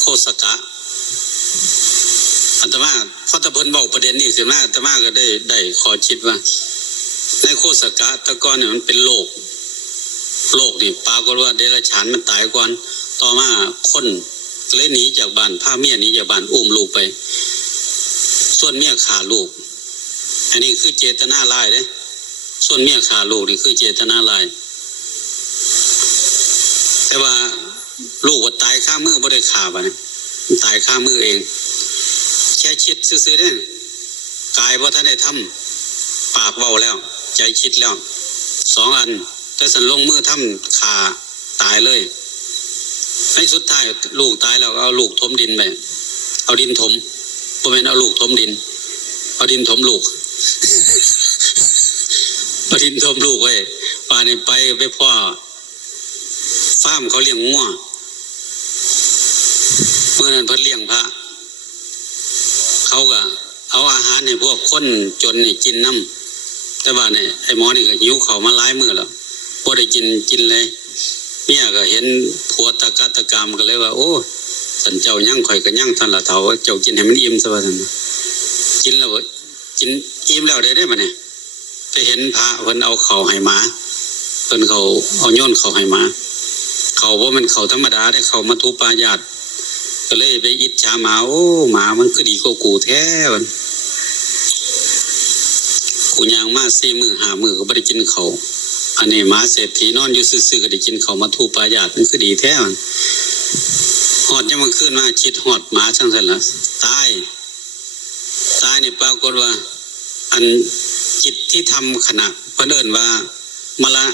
โคสกะอัตมาพอตะเพิ่นบอกประเด็นนี้ขึ้นมาอัตมาก็ได้ได้ขอคิดว่า ในโคสกะตะกอนเนี่ยมันเป็นโลกโลกนี่ปรากฏว่าเดรัจฉานมันตายก่อน ต่อมาคนเลยหนีจากบ้านพาเมียหนีจากบ้านอุ้มลูกไป ส่วนเมียขาลูก อันนี้คือเจตนาลายเด้ส่วนเมียขาลูกนี่คือเจตนาลาย แต่ว่า ลูกว่าตายข้ามือบ่ได้ขาบะเนี่ยตายข้ามือเอง แค่คิดซื่อๆเด้กายว่าท่านได้ทำปากเบาแล้ว ใจคิดแล้วสองอันแต่สันลงมือทำขาตายเลยในสุดท้ายลูกตายแล้วเอาลูกถมดินไปเอาดินถมบ่แม่นเอาลูกถมดิน เอาดินถมลูกเอาดินถมลูกไว้ป่านี้ไปไปพ่อฟาร์มเขาเลี้ยงงัว มื่อนั้นเพิ่นเลี้ยงพระ เขาก็เอาอาหารให้พวกคนจนนี่กินน้ำแต่ว่าเนี่ยไอ้หมอนี่ก็หิวเขามาหลายมือแล้วพอได้กินกินเลยเมียก็เห็นผัวตะกะตะกามก็เลยว่า โอ้สันเจ้ายั่งข่อยก็ยั่งท่านละเถาว่าเจ้ากินให้มันอิ่มซะว่าท่านกินแล้วกินอิ่มแล้วได้ได้ปะเนี่ยไปเห็นพระเพิ่นเอาเข่าให้หมาเพิ่นเขาเอาโยนเข่าให้หมา เขาว่ามันเข่าธรรมดาได้เข่ามาทุปายาต ก็เลยไปอิจฉาหมาโอ้หมามันคือดีกว่ากูแท้มันกูยางมาสี่มือหามือก็ไม่ได้กินเขาอันนี้หมาเศรษฐีนอนอยู่ซื่อๆก็ได้กินเขามาทุปายาตมันคือดีแท้มันหอดยังมันขึ้นมาคิดหอดหมาช่างสันละตายตายเนี่ยปรากฏว่า อันจิตที่ทำขณะเพิ่นเอิ้นว่ามรณะ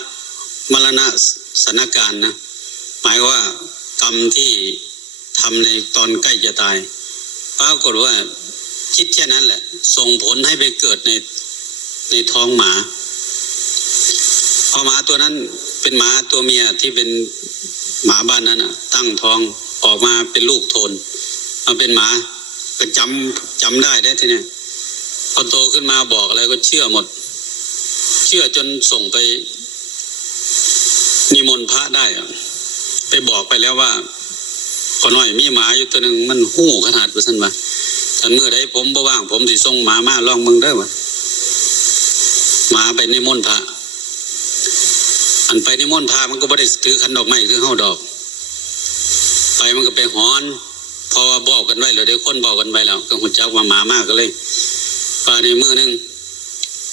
มรณะสถานการณ์นะหมายว่ากรรมที่ ทำในตอนใกล้จะตายปรากฏว่าคิดแค่นั้นแหละ ส่งผลให้ไปเกิดในในท้องหมาพอหมาตัวนั้นเป็นหมาตัวเมียที่เป็นหมาบ้านนั้นอะ ตั้งท้องออกมาเป็นลูกโทนมาเป็นหมาก็จำจำได้ได้ทีเนี้ยพอโตขึ้นมาบอกอะไรก็เชื่อหมด เชื่อจนส่งไปนิมนต์พระได้อะไปบอกไปแล้วว่า อหน่อยมีหมาอยู่ตัวหนึ่งมันหู้ขนาดว่าสันว่าท่านเมื่อใดผมบ่ว่าง ผมสิส่งหมามาลองมึงได้อวะหมาไปนิมนต์พระอันไปนิมนต์พระมันก็บ่ได้ถือขันดอกไม้คือเฮาดอก ไปมันก็ไปหอนเพอว่าบอกกันไว้แล้วเดี๋ยวคนบอกกันไว้แล้วก็หุ่นจักว่าหมามากก็เลยป่าในมือหนึง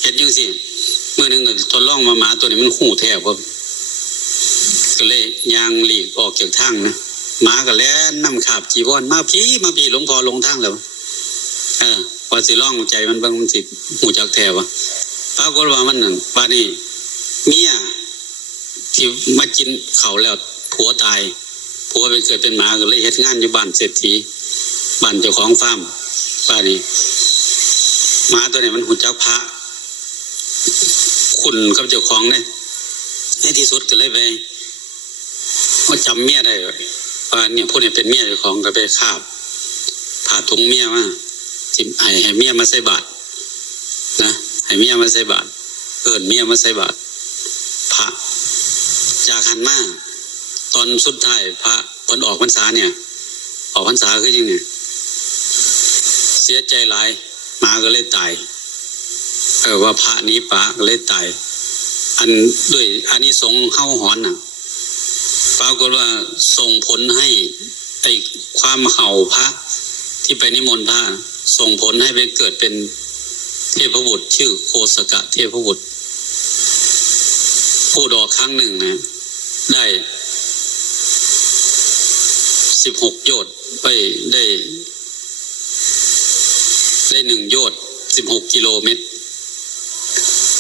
เห็นยังสิมือหนึงก็ทดลองมาหมาตัวนี้มันหู้แท้บ่ก็เลยยางหลีกออกจากทางนะ หมาก็แล่นนำขาบจีวรมาพี่มาพี่หลวงพ่อลงทางแล้วเออพอสิร้องใจมันบางมันสิหูจักแถวะปรากฏว่ามันนั่นปานี่เมียที่มากินเขาแล้วผัวตายผัวไปเกิดเป็นหมาก็เลยเฮ็ดงานอยู่บ้านเศรษฐีบ้านเจ้าของฟาร์มปานี่หมาตัวนี้มันหูจักพระ คุณกับเจ้าของเนี่ยในที่สุดก็เลยไปว่าจำเมียได้ ว่าเนี่ยผู้เนี่ยเป็นเมียของก็ไปคาบผ่าถุงเมียมาจิให้ให้เมียมาใส่บาตรนะให้เมียมาใส่บาตรเอิญเมียมาใส่บาตรพระจากหันมาตอนสุดท้ายพระผลออกพรรษาเนี่ย ออกพรรษาคือยังไงเสียใจหลายหมาก็เลยตายเออว่าพระนี้ปะก็เลยตายอันด้วยอันนี้สงส์เข้าหอนน่ะ รากฏว่าส่งผลให้ไอ้ความเห่าพระ ที่ไปนิมนต์พระส่งผลให้ไปเกิดเป็นเทพบุตรชื่อโคสกะเทพบุตรผู้ดอกครั้งหนึ่งนะ ได้สิบหกโยชน์ไปได้ ได้หนึ่งโยชน์สิบหกกิโลเมตร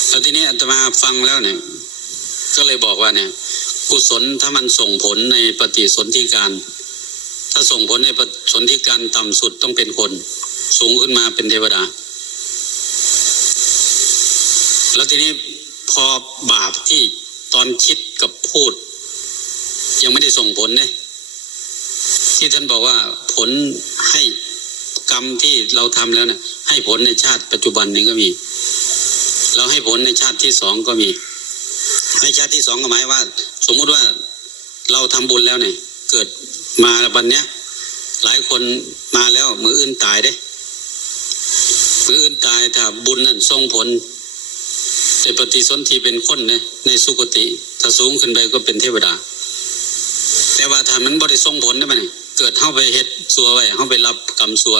แล้วทีนี้อาตมาฟังแล้วเนี่ย ก็เลยบอกว่าเนี่ย กุศลถ้ามันส่งผลในปฏิสนธิการ ถ้าส่งผลในปฏิสนธิการต่ำสุดต้องเป็นคน สูงขึ้นมาเป็นเทวดา แล้วทีนี้พอบาปที่ตอนคิดกับพูด ยังไม่ได้ส่งผลเนี่ยที่ท่านบอกว่าผลให้กรรมที่เราทำแล้วเนี่ยให้ผลในชาติปัจจุบันนี้ก็มี เราให้ผลในชาติที่สองก็มีในชาติที่สองก็หมายว่า สมมุติว่าเราทำบุญแล้วเนี่ย เกิดมาวันเนี้ย หลายคนมาแล้วมืออื่นตายเด้ มืออื่นตายถ้าบุญนั่นส่งผลในปฏิสนธิเป็นคนในในสุคติ ถ้าสูงขึ้นไปก็เป็นเทวดา แต่ว่าถ้ามันบริส่งผลได้ไหมเนี่ยเกิดเข้าไปเฮ็ดสัวไว้เข้าไปรับกรรมสัว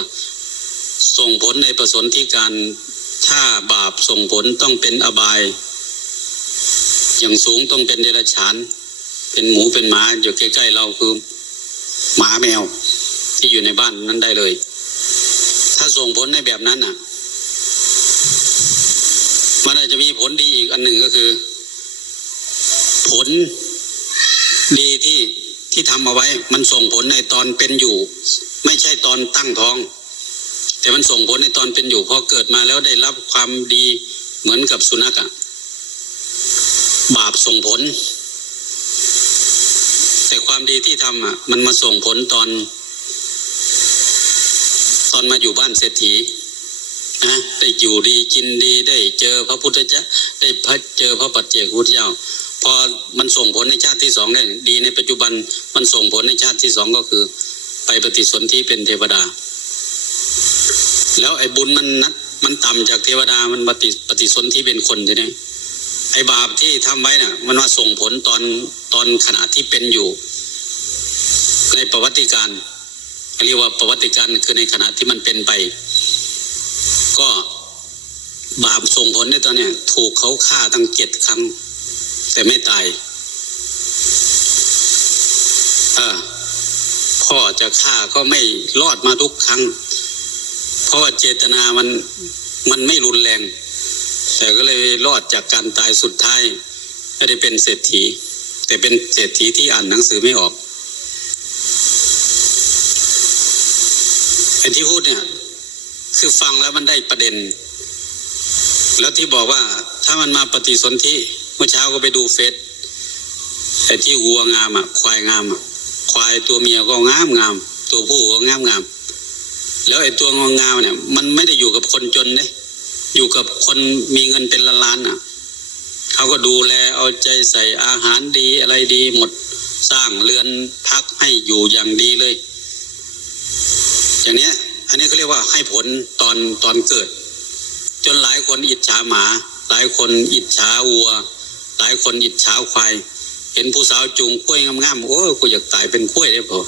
ส่งผลในประสนที่การถ้าบาปส่งผลต้องเป็นอบาย อย่างสูงต้องเป็นเดรัจฉาน เป็นหมูเป็นหมาอยู่ใกล้ๆเราคือหมาแมวที่อยู่ในบ้านนั้นได้เลย ถ้าส่งผลในแบบนั้นน่ะ มันอาจจะมีผลดีอีกอันหนึ่งก็คือ ผลดีที่ที่ทำเอาไว้ มันส่งผลในตอนเป็นอยู่ ไม่ใช่ตอนตั้งท้อง แต่มันส่งผลในตอนเป็นอยู่พอเกิดมาแล้วได้รับความดีเหมือนกับสุนัขอะ บาปส่งผล แต่ความดีที่ทำอะ มันมาส่งผลตอน ตอนมาอยู่บ้านเศรษฐีนะได้อยู่ดีกินดีได้เจอพระพุทธเจ้าได้พระเจอพระปัจเจกพุทธเจ้าพอมันส่งผลในชาติที่สองได้ดีในปัจจุบันมันส่งผลในชาติที่สองก็คือ ไปปฏิสนธิเป็นเทวดา แล้วไอ้บุญมันนัดมันต่ำจากเทวดามันปฏิปฏิสนธิเป็นคนใช่ไหม ไอ้บาปที่ทำไว้น่ะ มันว่าส่งผลตอนตอนขณะที่เป็นอยู่ ในประวัติการเรียกว่าประวัติการคือในขณะที่มันเป็นไป ก็บาปส่งผลในตอนเนี้ยถูกเขาฆ่าตั้งเจ็ดครั้ง แต่ไม่ตายอพ่อจะฆ่าก็ไม่รอดมาทุกครั้ง เพราะว่าเจตนามันมันไม่รุนแรง แต่ก็เลยรอดจากการตายสุดท้ายไม่ได้เป็นเศรษฐี แต่เป็นเศรษฐีที่อ่านหนังสือไม่ออกไอ้ที่พูดเนี่ย คือฟังแล้วมันได้ประเด็น แล้วที่บอกว่าถ้ามันมาปฏิสนธิเมื่อเช้าก็ไปดูเฟซไอ้ที่วัวงามอะ ควายงามอะควายตัวเมียก็งามงาม ตัวผู้ก็งามงาม แล้วไอ้ตัวงองามเนี่ย มันไม่ได้อยู่กับคนจนเนี่ย อยู่กับคนมีเงินเป็นล้านๆอะเขาก็ดูแลเอาใจใส่อาหารดีอะไรดีหมดสร้างเรือนพักให้อยู่อย่างดีเลย อย่างเนี้ย อันนี้เขาเรียกว่าให้ผลตอนตอนเกิด จนหลายคนอิจฉาหมา หลายคนอิจฉาวัว หลายคนอิจฉาควายเห็นผู้สาวจูงกล้วยงามๆโอ้กูอยากตายเป็นกล้วยได้พอ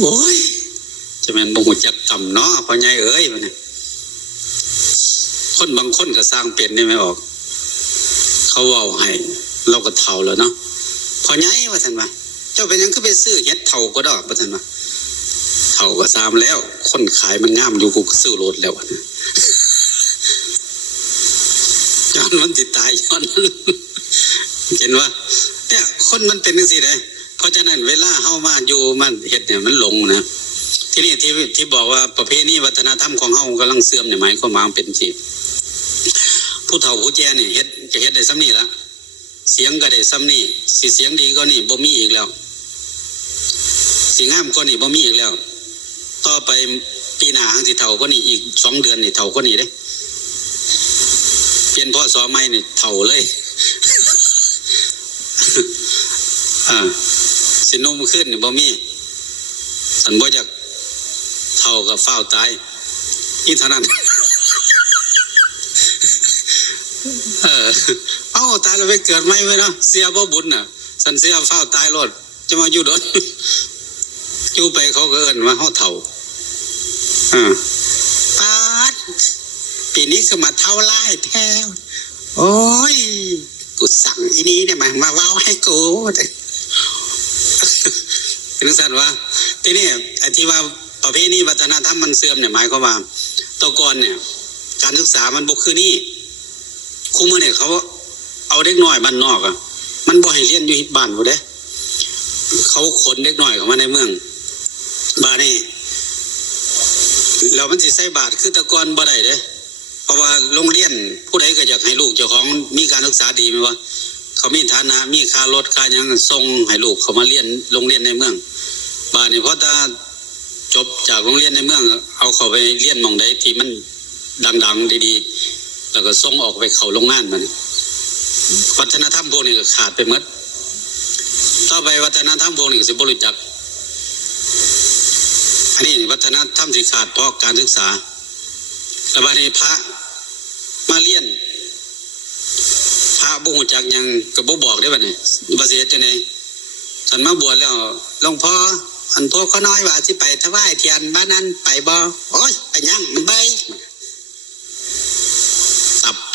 โอ้ยจะแม่นบ่หูจักต่ำเนาะพ่อใหญ่เอ้ยมันน่ะ คนบางคนก็สร้างเป็นได้ไหมออก เขาเว้าให้เราก็เฒ่าแล้วเนาะพอใหญ่ว่าท่านว่าเจ้าเป็นยังคือไปซื้อเฮ็ดเฒ่าก็ดอกว่าท่านว่าเฒ่าก็ซามแล้ว คนขายมันงามอยู่กูก็ซื้อรถแล้วนะย้อนมันติดตายย้อนเห็นว่าเนี่ยคนมันเป็นจังซี่เลยเพราะฉะนั้นเวลาเฮามาอยู่มันเฮ็ดเนี่ยมันหลงนะที่นี่ที่ที่บอกว่าประเพณีวัฒนธรรมของเฮากำลังเสื่อมเนี่ยหมายความว่าเป็นที่ ผู้เฒ่าผู้แก่เนี่ยเฮ็ดก็เฮ็ดได้ซ้ำนี่ละเสียงก็ได้ซ้ำนี่สิเสียงดีก็นี่บ่มีอีกแล้ว สิงามก็นี่บ่มีอีกแล้ว ต่อไปปีหน้าสิเฒ่าก็นี่อีกสองเดือนนี่เฒ่าก็นี่เด้เปลี่ยนพ่อสอใหม่นี่เฒ่าเลยอ่าสิหนุ่มขึ้นนี่บ่มีสันบ่อยากเท่ากับเฝ้าตายอีเท่านั้น เออ เอ้าตายแล้วไปเกิดใหม่ไว้เนาะเสียบ่บุญน่ะ สันเสียเฝ้าตายรถจะมาอยู่ดนอยู่ไปเขาก็เอินว่าเฮาเฒ่าอ่าปาดปีนี้คือมาเท่าไล่แท้วโอ้ย กูสั่งอีนี้เนี่ยมามาเว้าให้กูเป็นสัตว์ว่าทีนี้ไอ้ที่ว่าประเพณีวัฒนธรรมมันเสื่อมเนี่ยหมายความว่าตะกอนเนี่ย การศึกษามันบกคือนี่ ครูมือเนี่ยเขาเอาเด็กน้อยบ้านนอกอะมันบ่ให้เรียนอยู่บ้านบ่เด้ เขาขนเด็กน้อยเข้ามาในเมืองบ้านนี่แล้วมันสิใส่บาทคือตะกอนบ่ได้เด้เพราะว่าโรงเรียนผู้ใดก็อยากให้ลูกเจ้าของมีการศึกษาดีไหมวะเขามีฐานะมีค่ารถค่ายังส่งให้ลูกเขามาเรียนโรงเรียนในเมืองบ้านนี้เพราะถ้าจบจากโรงเรียนในเมือง เอาเขาไปเรียนมองใดที่มันดังๆดีๆ แล้วก็ส่งออกไปเขาโรงงานมันวัฒนธรรมพวกนี้ก็ขาดไปหมดต่อไปวัฒนธรรมพวกนี้ก็สิบริจักอันนี้วัฒนธรรมที่ขาดเพราะการศึกษาแล้วบัดนี้พระมาเรียน พระบ่ฮู้จักหยังก็บ่บอกได้บัดนี้ว่าสิเฮ็ดจังไดฉันมาบวชแล้วหลวงพ่ออันพวกเขาน้อยว่าสิไปถวายเทียนบ้านนั้นไปบ่โอ้ยไปหยังมันเบยตับ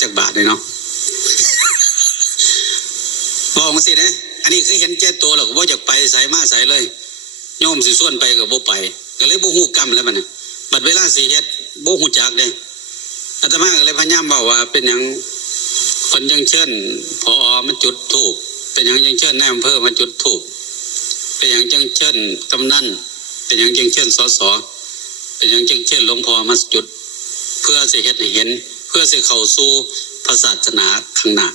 จากบาทเลยเนาะบอกมาสิเด้อันนี้คือเห็นแก่ตัวแล้วก็บ่อยากไปใส่มาใส่เลยโยมสิส่วนไปก็บ่ไป ก็เลยโบ่ฮู้กรรมแล้วบันี้บัดเวลาสิเฮ็ดโบ่ฮู้จักเด้อาตมาก็เลยพยายามบอกว่า เป็นหยังคนยังเชิญพอมันจุดธูปเป็นหยังยังเชิญนายอำเภอมาจุดธูปเป็นหยังยังเชิญกำนันเป็นหยังยังเชิญสสเป็นหยังยังเชิญหลวงพ่อมาจุด เพื่อสิเฮ็ดให้เห็น เพื่อสิเข้าสู่พระศาสนาข้างหน้า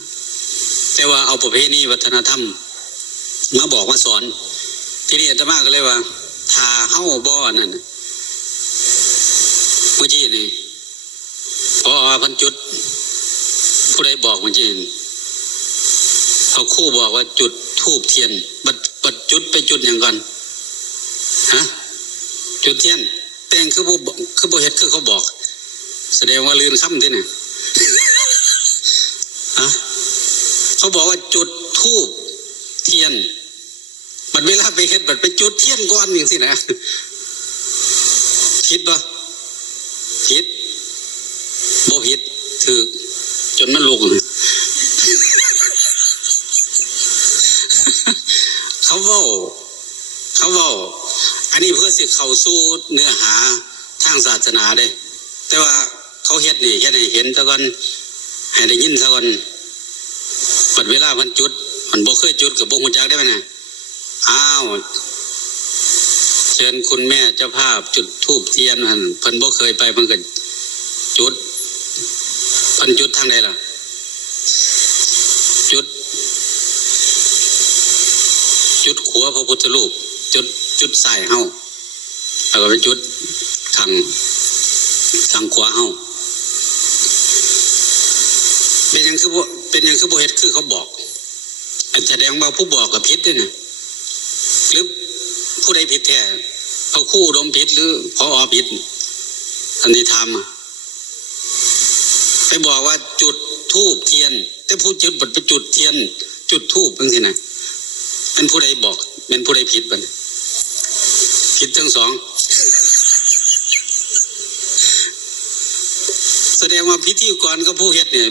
แต่ว่าเอาประเพณีวัฒนธรรมมาบอกมาสอน ที่นี้อาตมาก็เลยว่าถ้าเฮ้าบ่อนั่นน่ะเมื่อกี้นี่พอพันจุด ผู้ใดบอกเมื่อกี้เขาคู่บอกว่าจุดทูบเทียนบัดบัดจุดไปจุดอย่างก่อนฮะจุดเทียนแต่งคือบ่บอกคือบ่เฮ็ดคือเขาบอก แสดงว่าลืนค่ำที่นี่ฮะเขาบอกว่าจุดทูบเทียนบัดเวลาไปเฮ็ดบัดไปจุดเทียนก่อนอย่างสินะคิดปะผิดบ่ผิดถือจนมันลุกเขาว้าเขาว้าอันนี้เพื่อสิเข้าสู่เนื้อหาทางศาสนาเด้แต่ว่า เขาเฮ็ดนี่เฮ็ดให้เห็นซะก่อนให้ได้ยินซะก่อนปัดเวลามันจุด มันบ่เคยจุดกับบ่ฮู้จักได้ไหมนะอ้าวเชิญคุณแม่เจ้าภาพจุดธูปเทียนหันเพิ่นบ่เคยไปเพิ่นก็จุดเพิ่นจุดทางใดล่ะ จุด จุดขัวพระพุทธรูปจุดจุดใส่เฮาแล้วก็ไปจุดทางทางขวาเฮา เป็นหยังคือเป็นหยังคือบ่เฮ็ดคือเขาบอกอันแสดงว่าผู้บอกกับผิดด้วยนะหรือผู้ใดผิดแท้เขาคู่ดมผิดหรือพออผิดอันนี้ทำไปบอกว่าจุดทูบเทียน แต่ผู้จุดบัดไปจุดเทียน จุดทูบเป็นสินะเป็นผู้ใดบอกเป็นผู้ใดผิดบันผิดทั้งสอง แสดงว่าพิธีกรกับผู้เฮ็ดเนี่ย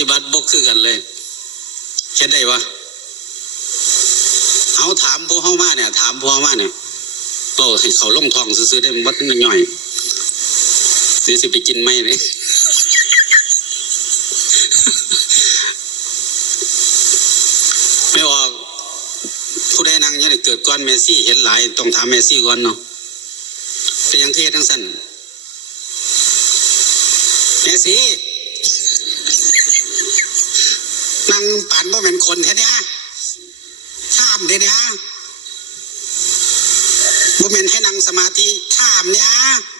ฏิบัติบกคือกันเลยเฮ็ดได้วะเอาถามผู้เฮามาเนี่ย ถามผู้เฮามาเนี่ยก็ให้เขาลงทองซื้อได้มันบ่ย่อยหรือสิไปกินไหมเนี่ยไม่ออกผู้ใดนั่งยังเกิดก่อนเมซี่เห็นหลายต้องถามเมซี่ก่อนเนาะเป็นยังเฮ็ดจังซั่นเมสี นั่งปั่นบ่เป็นคนแท้เนี่ยข้ามเด้เนี่ยบ่เป็นให้นั่งสมาธิข้ามเนี่ย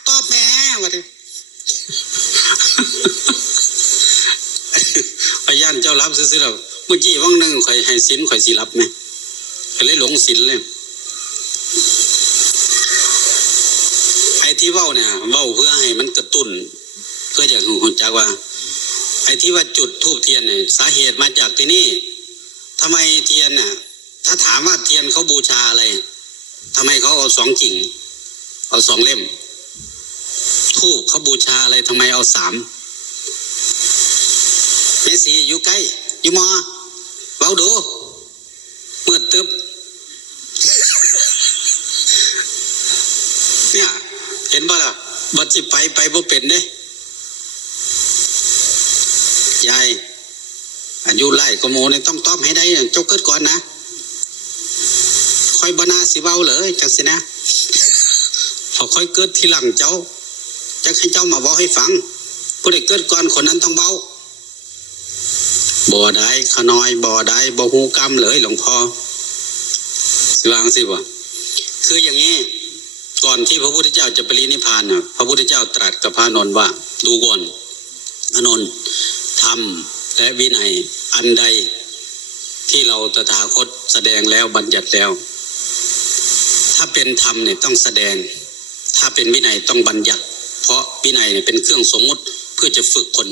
ตอบแม่ว่าดิพยานเจ้ารับซื้อๆแล้วเมื่อกี้ว่างหนึ่งข่อยให้สินข่อยสิรับไหมก็เลยหลงสินเลยไอ้ที่เว้าเนี่ยเว้าเพื่อให้มันกระตุ้น เพื่ออยากรู้จักว่า อ้ที่ว่าจุดทูบเทียนเนี่ยสาเหตุมาจากที่นี่ทำไมเทียนเนี่ยถ้าถามว่าเทียนเขาบูชาอะไรทำไมเขาเอาสองกิ่ง เอาสองเล่ม ทูบเขาบูชาอะไรทำไมเอาสามเมสีอยู่ใกล้อยู่มอเบาดูเมื่อตึบเนี่ย เห็นบ่ล่ะบัดสิไปไปบ่เป็นเด้ ยายอายุไล่ก็โมเนี่ยต้องตอบให้ได้เจ้าเกิดก่อนนะค่อยบนาสิเบาเลยจังสินะพอค่อยเกิดทีหลังเจ้าจะให้เจ้ามาบอกให้ฟังผู้ใดเกิดก่อนคนนั้นต้องเบาบ่ได้ขน้อยบ่ได้บ่หูกรรมเลยหลวงพ่อสิวางสิบ่คืออย่างนี้ก่อนที่พระพุทธเจ้าจะปรินิพพานน่ะพระพุทธเจ้าตรัสกับพระอานนท์ว่า ดูก่อนอนนท์ รมและวินัยอันใดที่เราตถาคตแสดงแล้วบัญญัติแล้ว ถ้าเป็นธรรมเนี่ยต้องแสดง ถ้าเป็นวินัยต้องบัญญัติ เพราะวินัยเนี่ยเป็นเครื่องสมมุติเพื่อจะฝึกคน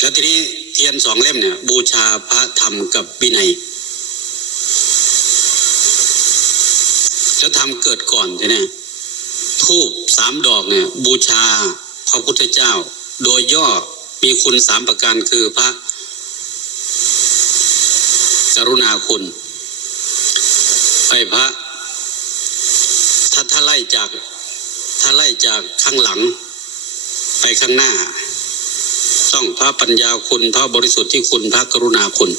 แล้วทีนี้เทียนสองเล่มเนี่ย บูชาพระธรรมกับวินัย แล้วทำเกิดก่อนใช่ไหมทูบสามดอกเนี่ย บูชาพระพุทธเจ้า โดยย่อ มีคุณสามประการคือพระกรุณาคุณไปพระถ้าถ้าไล่จาก ถ้าไล่จากข้างหลัง ไปข้างหน้า ต้องพระปัญญาคุณพระบริสุทธิ์ที่คุณพระกรุณาคุณ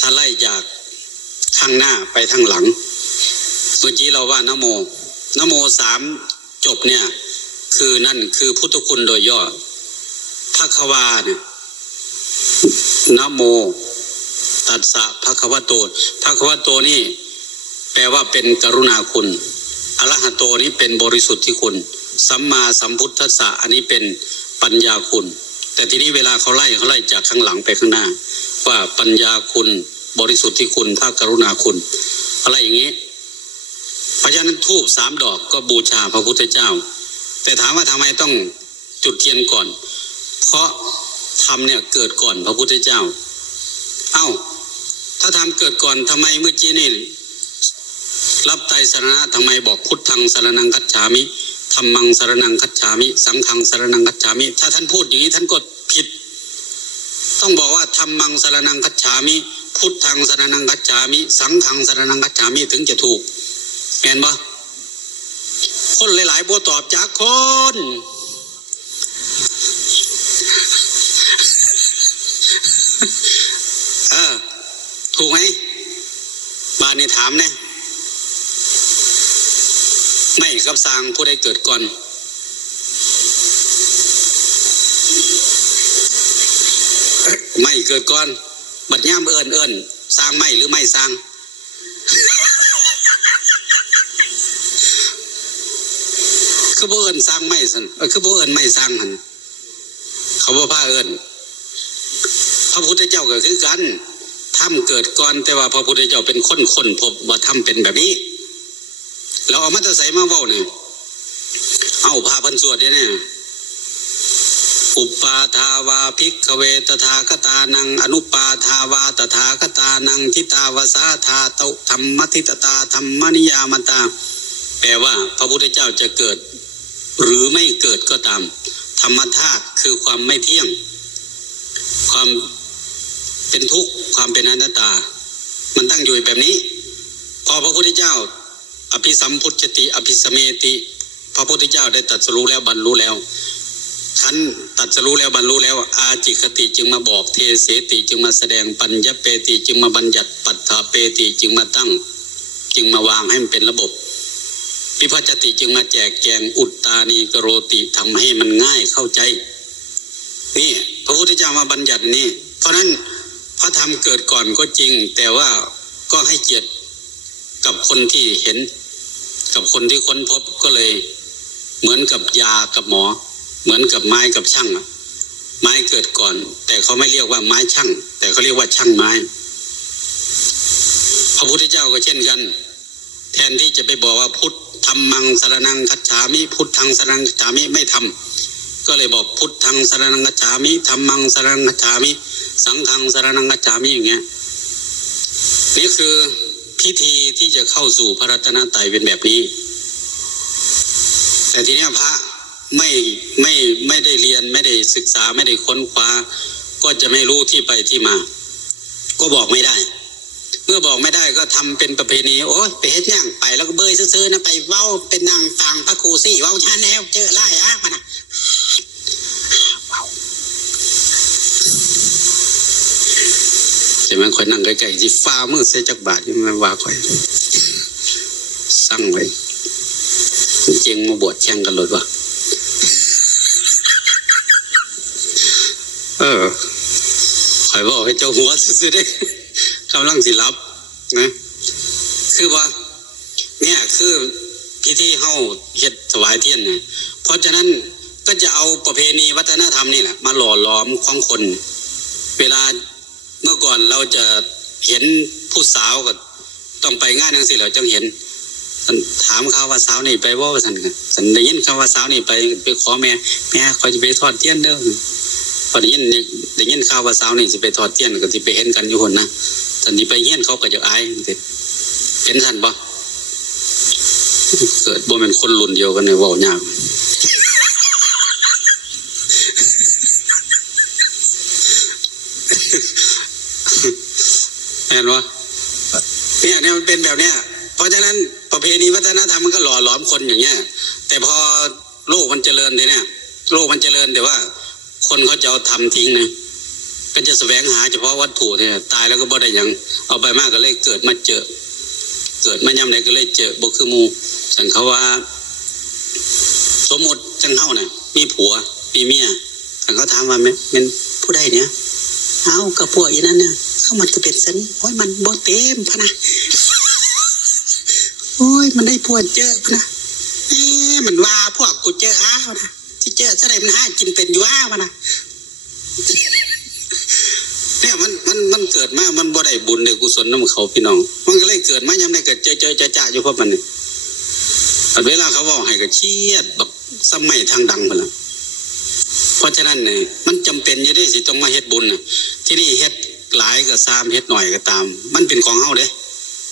ถ้าไล่จากข้างหน้าไปข้างหลังเมื่อกี้เราว่านโมนโมสามจบเนี่ย คือนั่นคือพุทธคุณโดยย่อ ควาเนี่ยนโม ตัสสะภะคะวะโตภะคะวะโตนี่ แปลว่าเป็นกรุณาคุณอรหัตโตนี้เป็นบริสุทธิคุณ สัมมาสัมพุทธัสสะอันนี้เป็นปัญญาคุณ แต่ทีนี้เวลาเขาไล่เขาไล่จากข้างหลังไปข้างหน้า ว่าปัญญาคุณ บริสุทธิคุณพระกรุณาคุณ อะไรอย่างนี้เพราะฉะนั้นทูบสามดอกก็บูชาพระพุทธเจ้า แต่ถามว่าทำไมต้องจุดเทียนก่อน เพราะทำเนี่ยเกิดก่อนพระพุทธเจ้า เอ้า ถ้าทำเกิดก่อนทำไมเมื่อกี้นี่รับไตรสรณะทำไมบอกพุทธังสรนังคัจฉามิธรรมังสรนังคัจฉามิ สังฆังสรนังคัจฉามิ ถ้าท่านพูดอย่างนี้ท่านก็ผิด ต้องบอกว่าธรรมังสรนังคัจฉามิ พุทธังสรนังคัจฉามิ สังฆังสรนังคัจฉามิถึงจะถูกแมนบ่คนหลายๆบัวตอบจากคน เออ ถูกไหมบ้านนี้ถามเนี่ยไม่กับสร้างผู้ใดเกิดก่อนไม่เกิดก่อน บัดย่ำเอิญเอิญสร้างไม่หรือไม่สร้างคือบ่เอิญสร้างไม่สันเออคือบ่เอิญไม่สร้างหันเขาบ่พาเอิญพระพุทธเจ้าก็คือกัน ถ้ำเกิดก่อน แต่ว่าพระพุทธเจ้าเป็นคนคนพบว่าถ้ำเป็นแบบนี้ เราเอามาตะใส่มาเว้าเนี่ยเอาพาพันสวดเนี่ยอุปาทาวาภิกขเวตถาคตานัง อนุปาทาวาตถาคตานังทิตาวาสาธาเตธรรมทิตตาธรรมนิยามตา แปลว่า พระพุทธเจ้าจะเกิด หรือไม่เกิดก็ตาม ธรรมธาตุคือความไม่เที่ยง ความ เป็นทุกข์ความเป็นอนัตตา มันตั้งอยู่แบบนี้ พอพระพุทธเจ้า อภิสัมพุทธติ อภิสเมติ พระพุทธเจ้าได้ตรัสรู้แล้วบรรลุแล้วท่านตรัสรู้แล้วบรรลุแล้ว อาจิคติจึงมาบอกเทเสติจึงมาแสดงปัญญเปติจึงมาบัญญัติปัตถาเปติจึงมาตั้ง จึงมาวางให้มันเป็นระบบวิพัจติจึงมาแจกแจงอุตตานีกโรติทำให้มันง่ายเข้าใจ นี่ พระพุทธเจ้ามาบัญญัตินี่ เพราะฉะนั้น พระธรรมเกิดก่อนก็จริง แต่ว่าก็ให้เกียรติกับคนที่เห็น กับคนที่ค้นพบก็เลย เหมือนกับยากับหมอ เหมือนกับไม้กับช่างอะไม้เกิดก่อน แต่เขาไม่เรียกว่าไม้ช่าง แต่เขาเรียกว่าช่างไม้ พระพุทธเจ้าก็เช่นกัน แทนที่จะไปบอกว่าพุทธรรมังสรนังคัจฉามิพุทธังสรนังคัจฉามิไม่ทำก็เลยบอกพุทธังสรนังคัจฉามิธรรมังสรนังคัจฉามิ สังฆังสรนังคัจฉามิอย่างเงี้ยนี่คือพิธีที่จะเข้าสู่พระรัตนตรัยเป็นแบบนี้ แต่ทีนี้พระไม่ไม่ไม่ได้เรียนไม่ได้ศึกษาไม่ได้ค้นคว้า ก็จะไม่รู้ที่ไปที่มา ก็บอกไม่ได้ เมื่อบอกไม่ได้ก็ทำเป็นประเพณีโอ้ยไปเฮ็ดย่างไปแล้วก็เบยซื้อๆนะไปเว้าเป็นนางฟังพระครูสิเว้าชาแนวเจอไล่อะมันนะเว้า ใช่ไหมคอยนั่งใกล้ๆที่ฟ้ามือเสียจักบาทยังมาว่าคอยสั่งไว้เจงมาบวชแข่งกันเลยวะเออคอยบอกให้เจ้าหัวซื้อได้กำลังสิรับนะ คือว่า เนี่ยคือพิธีเฮาเฮ็ดถวายเทียนนะเพราะฉะนั้นก็จะเอาประเพณีวัฒนธรรมนี่แหละมาหล่อหลอมของคน เวลา ก่อนเราจะเห็นผู้สาวก็ต้องไปงานนังสิเราจังเห็นถามเขาว่าสาวนี่ไปว่าซั่นก็ฉันได้ยินคำว่าสาวนี่ไปไปขอแม่แม่ขอยจะไปทอดเทียนเด้อพอได้ยินได้ยินข่าวว่าสาวนี่สิไปทอดเทียนก็สิไปเห็นกันอยู่คนนะฉันสิไปเฮียนเขาก็จะอายเป็นซั่นบ่เกิดบ่แม่นคนรุ่นเดียวกันเนี่ยว้ายาก ห็นวะเนี่ยเนี่ยมันเป็นแบบเนี้ย เพราะฉะนั้นประเพณีวัฒนธรรมมันก็หล่อหลอมคนอย่างเงี้ย แต่พอโลกมันเจริญเลยเนี่ยโลกมันเจริญแต่ว่า คนเขาจะเอาทำทิ้งนะก็จะแสวงหาเฉพาะวัตถุเนี่ยตายแล้วก็บ่ได้ยังเอาไปมากก็เลยเกิดมาเจอ เกิดมาย่ำไหนก็เลยเจอบ่คือมูสันเขาว่า สมมติจังเฮาน่ะมีผัวมีเมียสันเขาถามว่าแม่เป็นผู้ใดเนี่ย เอากับพวกอีนั้นเนี่ย เอามันก็เป็นสันโอ้ยมันบ่เต็มพะนะโอ้ยมันได้พวกเจอพะนะเอ๊มันว่าพวกกูเจออ้าวนะที่เจอจะได้มันห้ากินเป็นอยู่อ้าวนะเนี่ยมันมันมันเกิดมา มันบ่ได้บุญในกุศลน้ำเขาพี่น้อง มันก็เลยเกิดมายามใดเกิดเจอเจอจะจะอยู่เพวกมันนี่อันเวลาเขาบอกให้ก็เครียดแบบสมัยทางดังไปแล้วเพราะฉะนั้นเนี่ยมันจำเป็นอยังได้สิต้องมาเฮ็ดบุญนะที่นี่เฮ็ด หลายก็ตามเฮ็ดหน่อยก็ตาม มันเป็นของเฮาเด้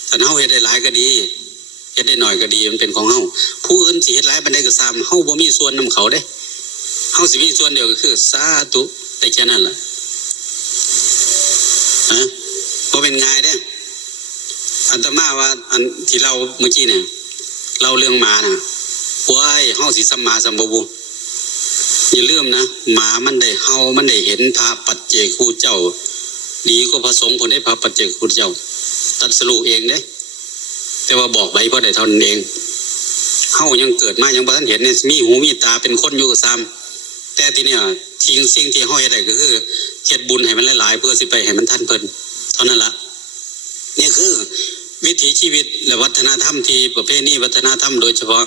ถ้าเฮาเฮ็ดได้หลายก็ดีเฮ็ดได้หน่อยก็ดีมันเป็นของเฮาผู้อื่นสิเฮ็ดหลายปานใดก็ตามเฮาบ่มีส่วนนํเขาเด้เฮาสิมีส่วนเดียวก็คือสาธุแต่แค่นั้นล่ะฮะบ่เป็นง่ายเด้อันตมาว่าอันที่เราเมื่อกี้เนี่ยเราเรื่องหมาน่ะโอ้ยเฮาสิสัมมาสัมพุอย่าลืมนะหมามันได้เฮามันได้เห็นพระปัจเจกคูเจ้า ดีก็พระสงฆ์ผลได้พระปัจเจกคูเจ้าตัดสรุปเองเด้แต่ว่าบอกไว้เพราะได้เท่านั้นเองเฮายังเกิดมายังบ่ทันเห็นเนี่ยมีหูมีตาเป็นคนอยู่กับซ้ำแต่ทีเนี้ยทิ้งสิ่งที่เฮาเฮ็ดได้ก็คือเฮ็ดบุญให้มันหลายๆ เพื่อสิไปให้มันทันเพิ่นเท่านั้นละนี่คือวิถีชีวิตและวัฒนธรรมที่ประเพณีวัฒนธรรมโดยเฉพาะ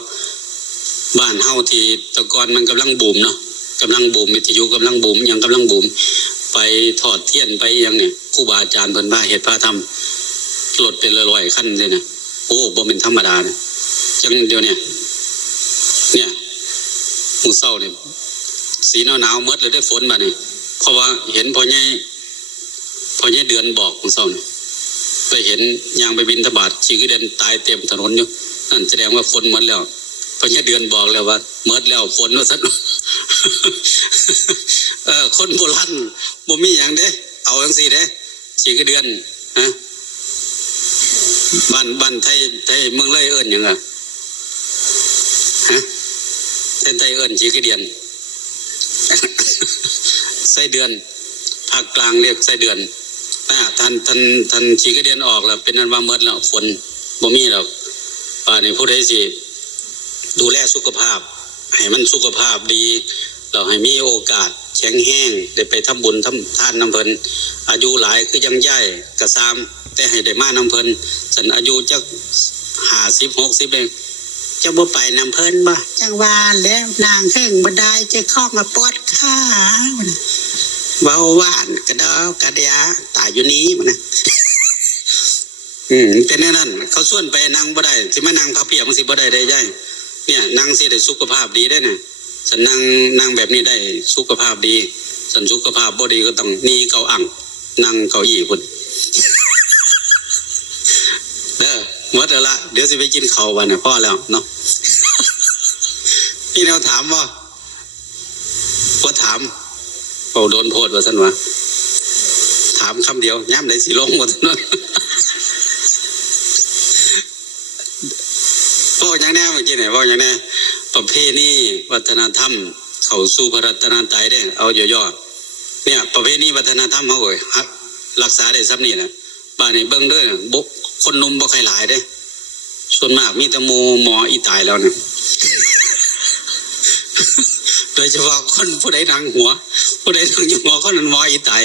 บ้านเฮาที่ตะกอนมันกำลังบูมเนาะกำลังบูมวิทยุกำลังบูมยังกำลังบูม ไปถอดเทียนไปยังเนี่ยครูบาอาจารย์เพิ่นว่าเฮ็ดพระธรรมรถเป็นร้อยๆคันเลยนะโอ้บ่เป็นธรรมดานะจังเดียวเนี่ย เนี่ยมื้อเช้าเนี่ยสีหนาวๆหมดเลยได้ฝนบัดนี้เพราะว่าเห็นพอใหญ่พ่อใหญ่เดือนบอกมื้อเช้าเนี่ยไปเห็นยางไปบินทบาทชีกเดือนตายเต็มถนนอยู่นั่นแสดงว่าฝนหมดแล้วพอแค่เดือนบอกแล้วว่าเมดแล้วฝนว่าสัน เออ คนโบราณบ่มีอย่างเด้ เอาจังสี่เด้สี่กเดือนฮะบ้านบ้านไทยไทยเมืองเลยเอิ้นหยังอะฮะไทยไทยเอิ้นสี่กเดือนไส้เดือนภาคกลางเรียกไส้เดือนอ่าท่านท่านท่านสี่ก็เดือนออกแล้วเป็นนันว่าเมิดแล้วฝนบ่มีแล้วป่านนี้ผู้ใดสิดูแลสุขภาพ ให้มันสุขภาพดีเราให้มีโอกาส แข็งแห้งได้ไปทำบุญทำทานน้ำเพลินอายุหลายคือยังย่ายกระซามแต่ให้ได้มาน้ำเพลินฉันอายุจักหาสิบหกสิบเองจะบ่ไปน้ำเพลินบ่จังหวานแล้วนางแห้งบ่ได้จะคล้องมาปวดขาเบาหวานกระดอกระเดียตายอยู่นี้มันนะอืมเป็นแน่นั่นเขาส่วนไปนั่งบ่ได้สิมานั่งพับเพียบมันสิบ่ได้ได้ย่ายเนี่ยนั่งสิได้สุขภาพดีได้เนี่ย ฉันนั่งนั่งแบบนี้ได้สุขภาพดีฉันสุขภาพบ่ดีก็ต้องนีเกาอ่างนั่งเก้าอี้พุ่นเด้อหมดแล้วละเดี๋ยวสิไปกินเขาวันเนี่ยพ่อแล้วเนาะพี่แนวถามว่าบ่าถามโอ้โดนโพดว่าซั่นวะถามคำเดียวย้ำได้สิลงว่าซั่นวะพ่อย่างแน่เมื่อกี้เนี่ยพ่อย่างแน่ ประเพณีวัฒนธรรม เขาสู่พระรัตนตรัยได้เอาย่อๆเนี่ย ประเพณีวัฒนธรรมเขาเอ้ยรักษาได้ซ้ำนี่นะบ้านนี้เบิ่งเด้อบุคนนุ่มบ่ใครหลายเด้ส่วนมากมีแต่มูหมออีตายแล้วเนี่ยโดยเฉพาะคนผู้ใดนั่งหัว ผู้ใดนั่งอยู่หัวคนนั้นหมออีตาย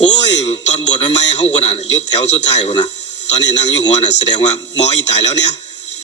โอ้ย ตอนบวชใหม่ๆเฮาคนน่ะยุดแถวสุดท้ายคนน่ะ ตอนนี้นั่งอยู่หัวน่ะแสดงว่าหมออีตายแล้วเนี่ย